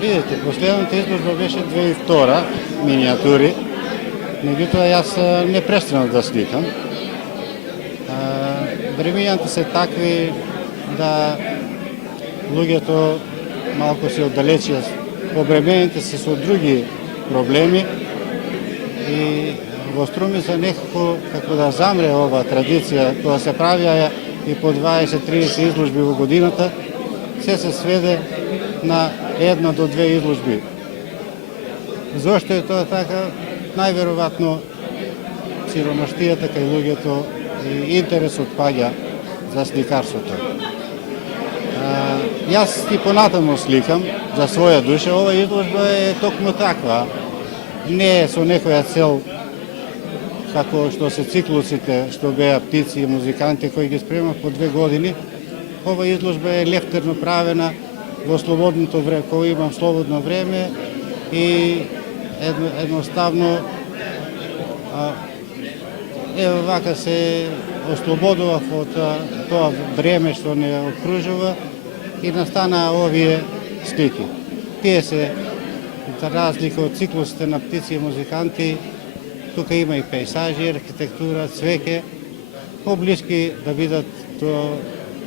Видите, последната изложба беше 2002 миниатури. Меѓутоа јас не престанав да сликам. Времењата се такви да луѓето малку се оддалечија, обремените се со други проблеми и во Струмица некако како да замре ова традиција која се правија и по 20-30 изложби во годината, се сведе на 1 до 2 изложби. Зошто е тоа така? Најверојатно сиромаштијата кај луѓето и интересот паѓа за сликарството. Јас и понатаму сликам за своја душа. Ова изложба е токму таква. Не е со некоја цел како што се циклусите, што беа птици и музиканти кои ги спремав по 2 години. Ова изложба е лефтерно правена во слободното време, кога имам слободно време и едноставно ево вака се ослободував од тоа време што не окружува и настана овие слики. Тие се, за разлика од циклусите на птици и музиканти, тука има и пейсажи, архитектура, цвеќе, поблиски да видат до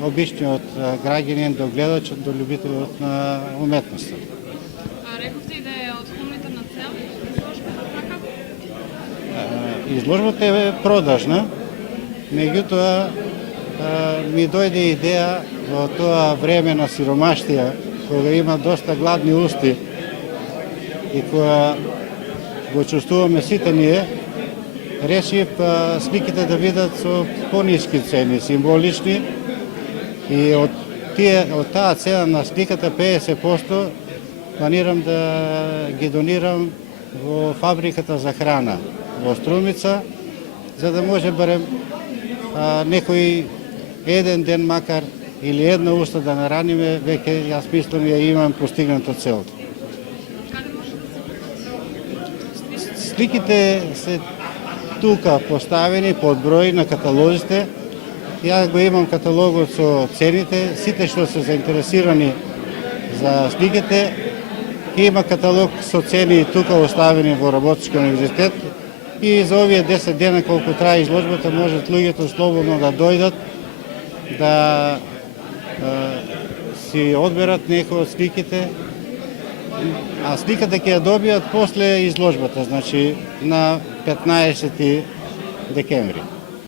обичниот граѓанин, до гледачот, до љубителот на уметноста. Рековте и да е од хуманитарна цел изложбата така? Изложбата е продажна, меѓутоа ми дојде идеја во тоа време на сиромаштија, кога има доста гладни усти и кога го чувствуваме сите ние, решив сликите да видат со пониски цени, символични, и од таа цена на сликата 50% планирам да ги донирам во фабриката за храна во Струмица, за да може барем некој еден ден макар или една уста да нараниме, веќе јас мислам ја имам постигната цел. Сликите се тука поставени под број на каталозите. Јас го имам каталогот со цените, сите што се заинтересирани за сликите, има каталог со цени тука оставени во Работнички универзитет и за овие 10 дена колку трае изложбата можат луѓето слободно да дојдат да си одберат некој од сликите, а сликата ќе ја добијат после изложбата, значи на 15 декември.